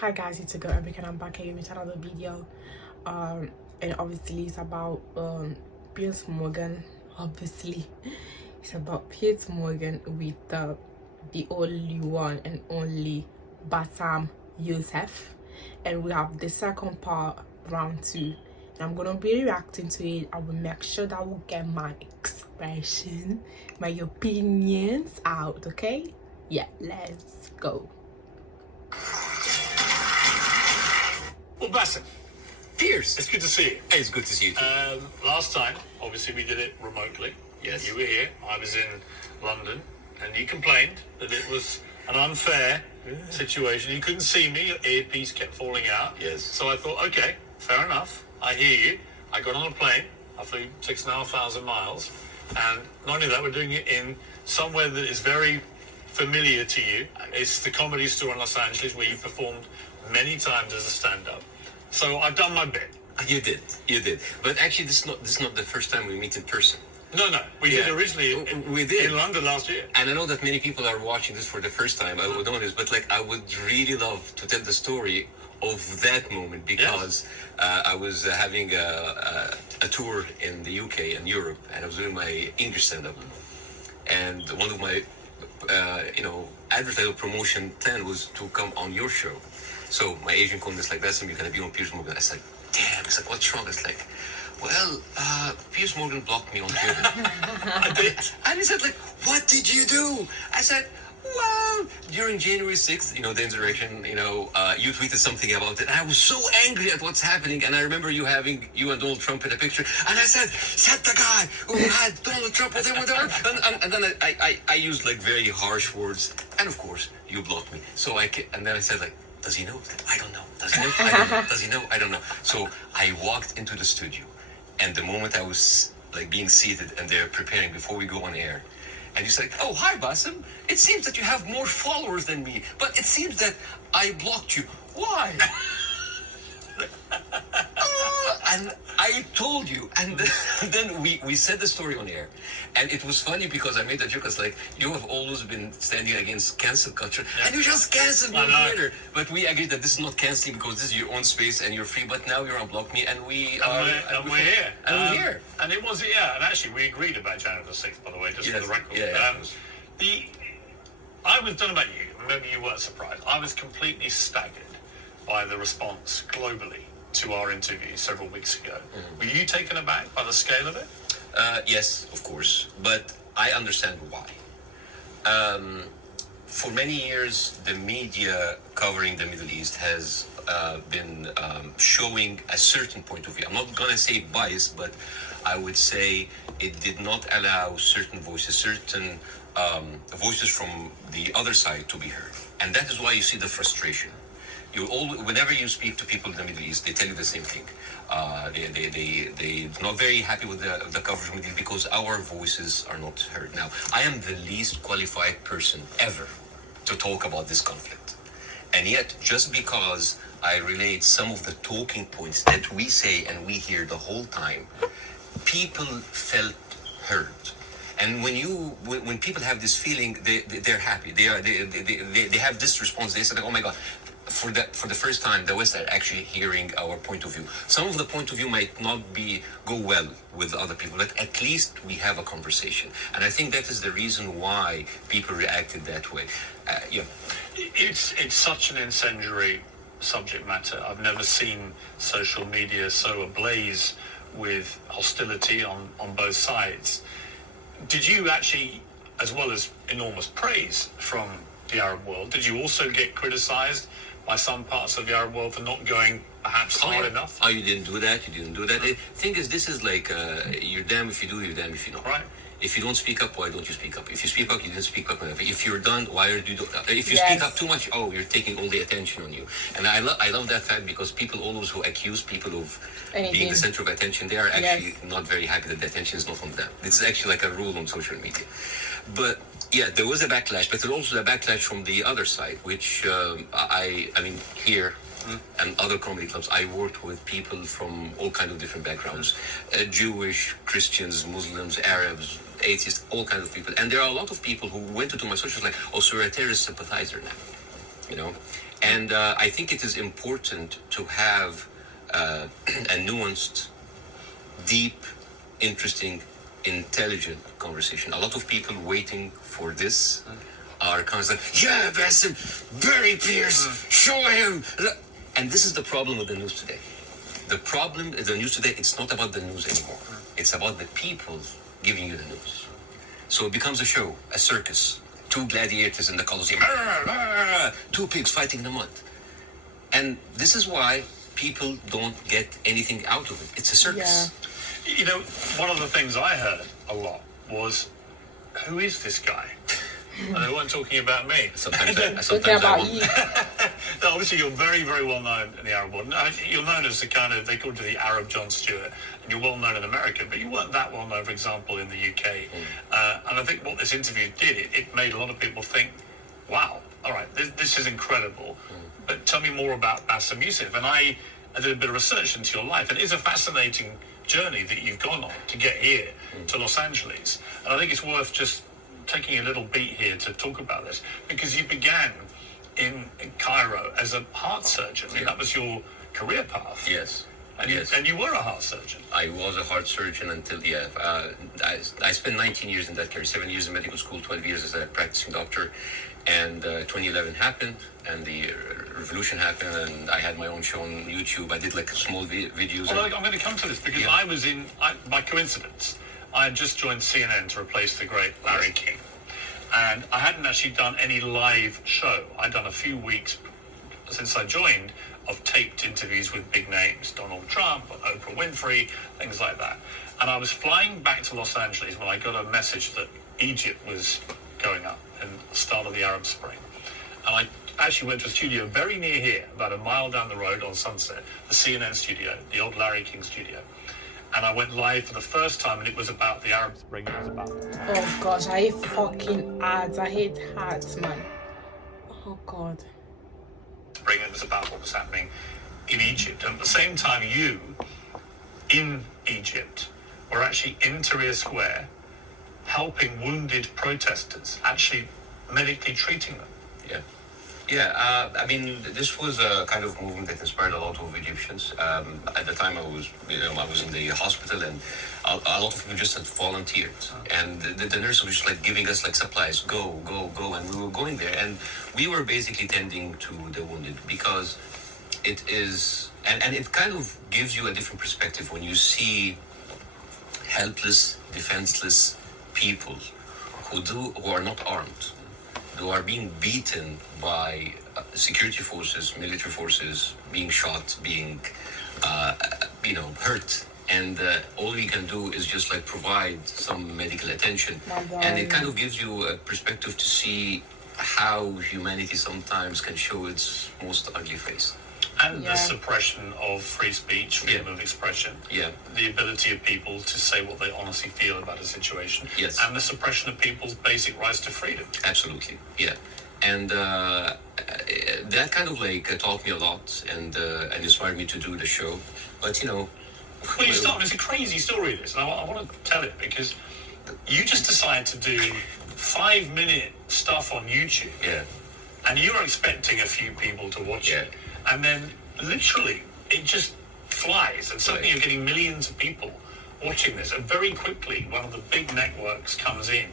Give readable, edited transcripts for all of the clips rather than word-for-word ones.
Hi guys, it's a girl Eric and I'm back here with another video. And obviously it's about Piers Morgan. Obviously it's about Piers Morgan with the only one and only Bassem Youssef, and we have the second part, round 2, and I'm gonna be reacting to it. I will make sure that I will get my expression, my opinions out. Okay, yeah, let's go. Well, Bassem, Piers, it's good to see you. hey, it's good to see you too. Last time, obviously, we did it remotely. Yes. You were here, I was in London, and you complained that it was an unfair situation. You couldn't see me, your earpiece kept falling out. Yes. So I thought, okay, fair enough, I hear you. I got on a plane, I flew 6,500 miles, and not only that, we're doing it in somewhere that is very familiar to you. It's the Comedy Store in Los Angeles, where you performed many times as a stand-up. So I've done my bit. You did. But actually, this is not the first time we meet in person. No, we did originally We did. in London last year. And I know that many people are watching this for the first time. I would know this, but I would really love to tell the story of that moment because I was having a tour in the UK and Europe, and I was doing my English stand-up. And one of my, advertising promotion plan was to come on your show. So my agent called me, it's like, Bassem, you're going to be on Piers Morgan. I said, damn. It's like, what's wrong? It's like, well, Piers Morgan blocked me on Twitter. I did. And he said, what did you do? I said, well, during January 6th, the insurrection, you tweeted something about it. And I was so angry at what's happening. And I remember you having you and Donald Trump in a picture. And I said the guy who had Donald Trump with him with her. And then I used very harsh words. And of course, you blocked me. And then I said does he know? I don't know. Does he know? I don't know. Does he know? I don't know. So I walked into the studio, and the moment I was being seated and they're preparing before we go on air, and he's like, "Oh, hi, Bassem. It seems that you have more followers than me, but it seems that I blocked you. Why?" And I told you, and then we said the story on air, and it was funny because I made a joke. It's you have always been standing against cancel culture, and you just canceled me on Twitter. But we agreed that this is not canceling because this is your own space and you're free. But now you're on Block Me, and we're here. And we're here. And it was, and actually we agreed about January the 6th, by the way, just for the record. I was, don't know about you, maybe you weren't surprised. I was completely staggered by the response globally to our interview several weeks ago. Were you taken aback by the scale of it? Yes, of course, but I understand why. For many years, the media covering the Middle East has been showing a certain point of view. I'm not going to say bias, but I would say it did not allow certain voices from the other side to be heard. And that is why you see the frustration. Whenever you speak to people in the Middle East, they tell you the same thing. They're not very happy with the coverage of the Middle East because our voices are not heard. Now, I am the least qualified person ever to talk about this conflict. And yet, just because I relate some of the talking points that we say and we hear the whole time, people felt heard. And when people have this feeling, they're happy. They have this response. They say, "Oh my God." For the first time, the West are actually hearing our point of view. Some of the point of view might not go well with other people, but at least we have a conversation. And I think that is the reason why people reacted that way. It's such an incendiary subject matter. I've never seen social media so ablaze with hostility on both sides. Did you actually, as well as enormous praise from the Arab world, did you also get criticized by some parts of the Arab world for not going perhaps hard enough? Oh, you didn't do that. The thing is, this is you're damned if you do, you're damned if you don't. Right. If you don't speak up, why don't you speak up? If you speak up, you didn't speak up enough. If you're done, why are you? If you speak up too much, you're taking all the attention on you. And I love that fact because people always who accuse people of being the center of attention, they are actually not very happy that the attention is not on them. This is actually a rule on social media. But there was a backlash, but there was also a backlash from the other side, which I mean here and other comedy clubs, I worked with people from all kinds of different backgrounds, Jewish, Christians, Muslims, Arabs, atheists, all kinds of people. And there are a lot of people who went into my socials so you're a terrorist sympathizer now, And I think it is important to have a nuanced, deep, interesting, intelligent conversation. A lot of people waiting for this are constantly, yeah, Bassem, bury Piers, show him. And this is the problem with the news today. The problem with the news today, it's not about the news anymore. It's about the people giving you the news. So it becomes a show, a circus. Two gladiators in the Colosseum, two pigs fighting in the mud. And this is why people don't get anything out of it. It's a circus. Yeah. You know, one of the things I heard a lot was, who is this guy? And they weren't talking about me. Sometimes Talking I about want. you. No, obviously, you're very, very well known in the Arab world. No, you're known as the kind of, they call you the Arab Jon Stewart, and you're well known in America, but you weren't that well known, for example, in the UK. And I think what this interview did, it made a lot of people think, wow, all right, this is incredible. But tell me more about Bassem Youssef. And I did a bit of research into your life, and it is a fascinating journey that you've gone on to get here to Los Angeles. And I think it's worth just taking a little beat here to talk about this, because you began in Cairo as a heart surgeon. I mean, that was your career path. Yes. And, Yes. and you were a heart surgeon. I was a heart surgeon until, I spent 19 years in that career, 7 years in medical school, 12 years as a practicing doctor. And 2011 happened, and the revolution happened, and I had my own show on YouTube. I did like small videos. Well, I'm going to come to this because I was by coincidence, I had just joined CNN to replace the great Larry King. And I hadn't actually done any live show. I'd done a few weeks since I joined of taped interviews with big names, Donald Trump, Oprah Winfrey, things like that. And I was flying back to Los Angeles when I got a message that Egypt was going up and the start of the Arab Spring. And I actually went to a studio very near here, about a mile down the road on Sunset, the CNN studio, the old Larry King studio. And I went live for the first time, and it was about the Arab Spring. It was about... Oh gosh, I hate fucking ads. I hate ads, man. Oh god. Spring. It was about what was happening in Egypt. And at the same time, you, in Egypt, were actually in Tahrir Square, helping wounded protesters, actually medically treating them. Yeah. Yeah, I mean, this was a kind of movement that inspired a lot of Egyptians. At the time, I was in the hospital, and a lot of people just had volunteered, and the nurse was just like giving us like supplies, go, and we were going there, and we were basically tending to the wounded, because it is, and it kind of gives you a different perspective when you see helpless, defenseless people who are not armed, who are being beaten by security forces, military forces, being shot, being, hurt. And all we can do is just like provide some medical attention. And it kind of gives you a perspective to see how humanity sometimes can show its most ugly face. And the suppression of free speech, freedom of expression. Yeah. The ability of people to say what they honestly feel about a situation. Yes. And the suppression of people's basic rights to freedom. Absolutely. Yeah. And that kind of like taught me a lot and inspired me to do the show. But, Well, you start, it's a crazy story, this. And I want to tell it because you just decided to do 5-minute stuff on YouTube. Yeah. And you were expecting a few people to watch it. And then literally it just flies. And suddenly you're getting millions of people watching this. And very quickly one of the big networks comes in.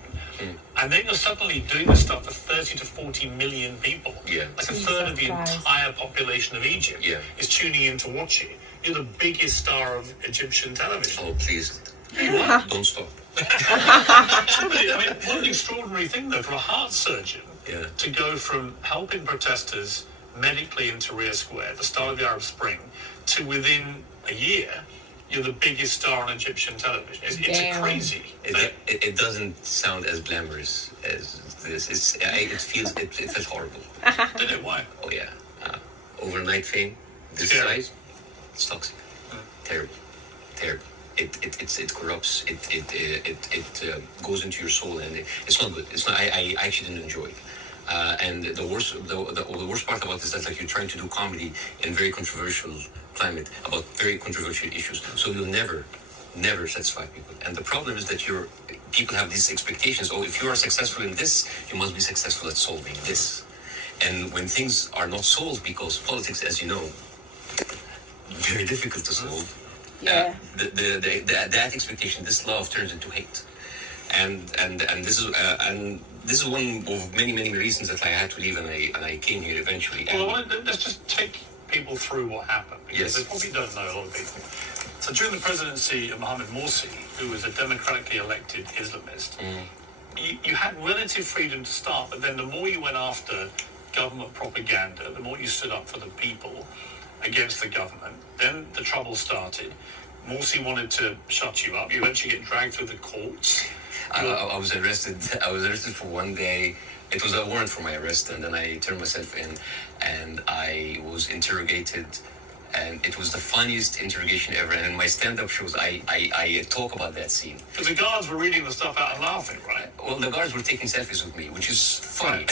And then you're suddenly doing this stuff for 30 to 40 million people. Yeah. Like a third of the entire population of Egypt is tuning in to watch you. You're the biggest star of Egyptian television. Oh, please. Don't stop. I mean, what an extraordinary thing, though, for a heart surgeon to go from helping protesters medically in Tahrir Square, the start of the Arab Spring, to within a year, you're the biggest star on Egyptian television. It's crazy. It doesn't sound as glamorous as this. It feels horrible. Don't know why. Oh yeah, overnight fame, this size, it's toxic. Terrible. It corrupts. It goes into your soul, and it's not good. It's not. I actually didn't enjoy it. And the worst part about this is that like you're trying to do comedy in very controversial climate about very controversial issues, so you'll never satisfy people. And the problem is that people have these expectations. Oh, if you are successful in this, you must be successful at solving this. And when things are not solved, because politics, as you know, very difficult to solve, Yeah. that expectation, this love turns into hate. And this is one of many reasons that I had to leave, and I came here eventually. Well, let's just take people through what happened, because they probably don't know, a lot of people. So during the presidency of Mohamed Morsi, who was a democratically elected Islamist, you had relative freedom to start, but then the more you went after government propaganda, the more you stood up for the people against the government, then the trouble started. Morsi wanted to shut you up. You eventually get dragged through the courts. I was arrested. I was arrested for one day. It was a warrant for my arrest, and then I turned myself in, and I was interrogated, and it was the funniest interrogation ever. And in my stand-up shows, I talk about that scene. Because the guards were reading the stuff out and laughing, right? Well, the guards were taking selfies with me, which is funny.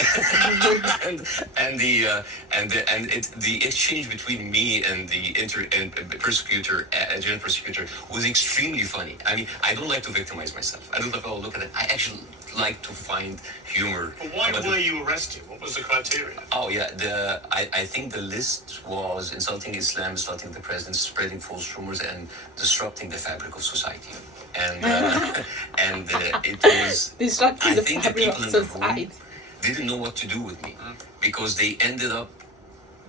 and the exchange between me and the persecutor, general prosecutor, was extremely funny. I mean, I don't like to victimize myself. I don't like, oh, look at it. I actually like to find humor. But why were you arrested? What was the criteria? Oh yeah, I think the list was insulting Islam, insulting the president, spreading false rumors, and disrupting the fabric of society. And it was Disrupting I the think the fabric people of in the society. room didn't know what to do with me because they ended up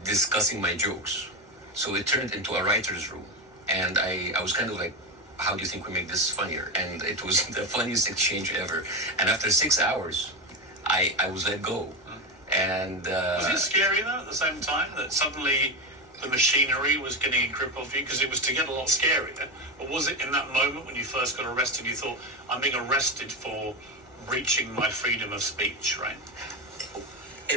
discussing my jokes. So it turned into a writer's room, and I was kind of like, how do you think we make this funnier? And it was the funniest exchange ever. And after 6 hours, I was let go. And was it scary though at the same time that suddenly the machinery was getting a grip of you? Because it was to get a lot scarier. But was it in that moment when you first got arrested, you thought, I'm being arrested for breaching my freedom of speech, right?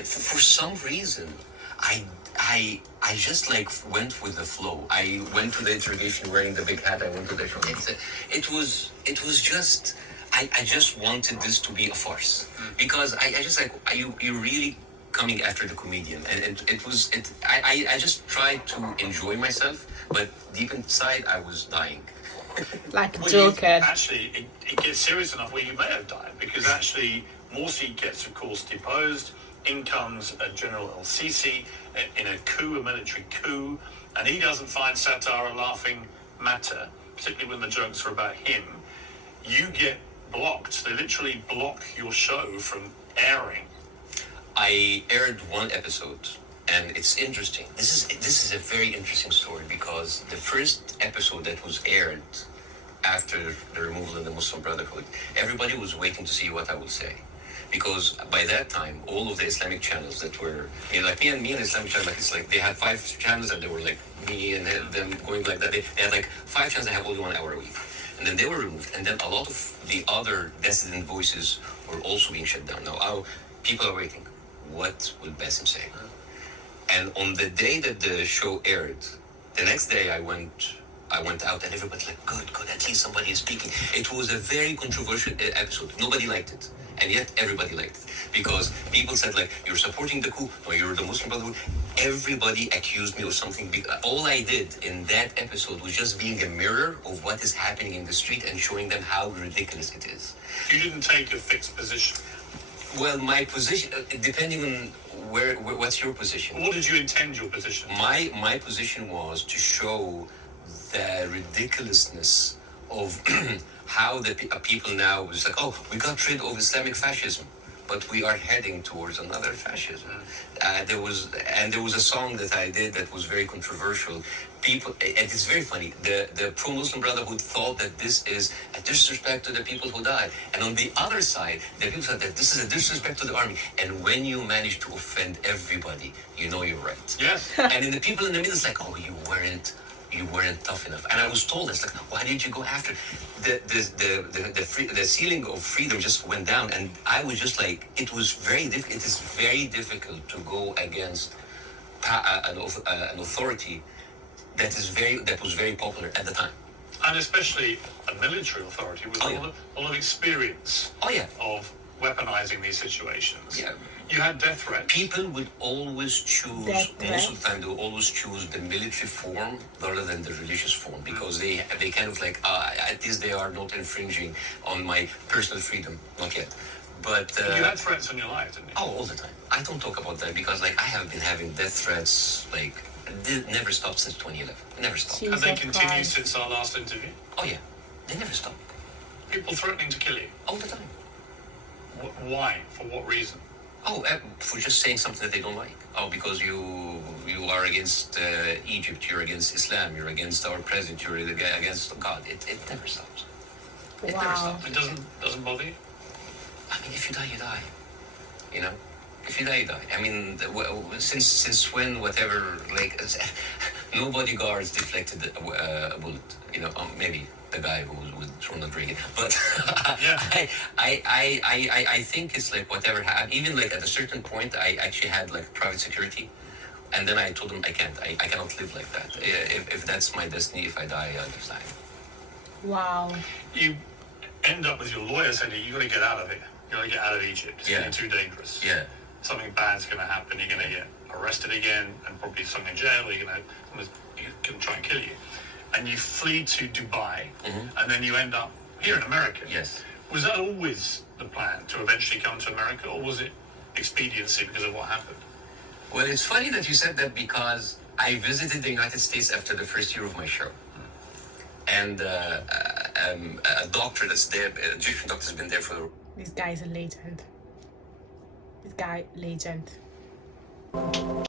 For some reason, I just like went with the flow. I went to the interrogation wearing the big hat. I went to the show. It was just I just wanted this to be a farce because I just like you really coming after the comedian, and I just tried to enjoy myself, but deep inside I was dying. Like a Well, Joker. actually, it gets serious enough where you may have died, because actually Morsi gets, of course, deposed. In comes General El-Sisi in a coup, a military coup, and he doesn't find satire a laughing matter, particularly when the jokes are about him. You get blocked. They literally block your show from airing. I aired one episode, and it's interesting. This is a very interesting story because the first episode that was aired after the removal of the Muslim Brotherhood, everybody was waiting to see what I would say. Because by that time, all of the Islamic channels that were, like me and Islamic channel, like it's like they had 5 channels, and they were like me and them going like that. They had like 5 channels that have only 1 hour a week, and then they were removed. And then a lot of the other dissident voices were also being shut down. Now, people are waiting. What will Bassem say? And on the day that the show aired, the next day I went out, and everybody's like, good, at least somebody is speaking. It was a very controversial episode. Nobody liked it. And yet everybody liked it. Because people said, like, you're supporting the coup, or you're the Muslim Brotherhood. Everybody accused me of something big. All I did in that episode was just being a mirror of what is happening in the street and showing them how ridiculous it is. You didn't take a fixed position. Well, my position, depending on what's your position? What did you intend your position? My position was to show the ridiculousness of how the people now was like, oh, we got rid of Islamic fascism, but we are heading towards another fascism. There was a song that I did that was very controversial. People, and it's very funny. The pro-Muslim Brotherhood thought that this is a disrespect to the people who died, and on the other side, the people said that this is a disrespect to the army. And when you manage to offend everybody, you know you're right. Yes. And in the people in the middle, it's like, oh, you weren't tough enough. And I was told, it's like, why did you go after the ceiling of freedom just went down? And I was just like, it is very difficult to go against an authority that was very popular at the time. And especially a military authority with a lot of experience of weaponizing these situations. Yeah. You had death threats. People would always choose, most of the time, they would always choose the military form rather than the religious form, because they kind of like, at least they are not infringing on my personal freedom. Not yet. But You had threats on your life, didn't you? oh, all the time. I don't talk about that because like I have been having death threats like never stopped since 2011. Never stopped. Jesus Have they continued Christ. since our last interview? Oh yeah, they never stop. People threatening to kill you? All the time. Why? For what reason? Oh, for just saying something that they don't like. Oh, because you are against Egypt, you're against Islam, you're against our president, you're against God. It never stops. It never Wow. stops. It doesn't bother you? I mean, if you die, you die. You know, if you die, you die. I mean, since when, whatever, like, no bodyguards deflected a bullet. You know, maybe the guy who was with Ronald Reagan. But Yeah. I think it's like whatever happened. Even like at a certain point, I actually had like private security. And then I told him I can't. I cannot live like that. If that's my destiny, if I die, I'll just die. Wow. You end up with your lawyer saying you got to get out of it. You got to get out of Egypt. It's Yeah. getting too dangerous. Yeah. Something bad's going to happen. You're going to get arrested again and probably thrown in jail. Or you're going to try and kill you. And you flee to Dubai, and then you end up here in America. Yes. Was that always the plan, to eventually come to America, or was it expediency because of what happened? Well, it's funny that you said that because I visited the United States after the first year of my show. And a doctor that's there, an Egyptian doctor has been there for... This guy is a legend. This guy, legend.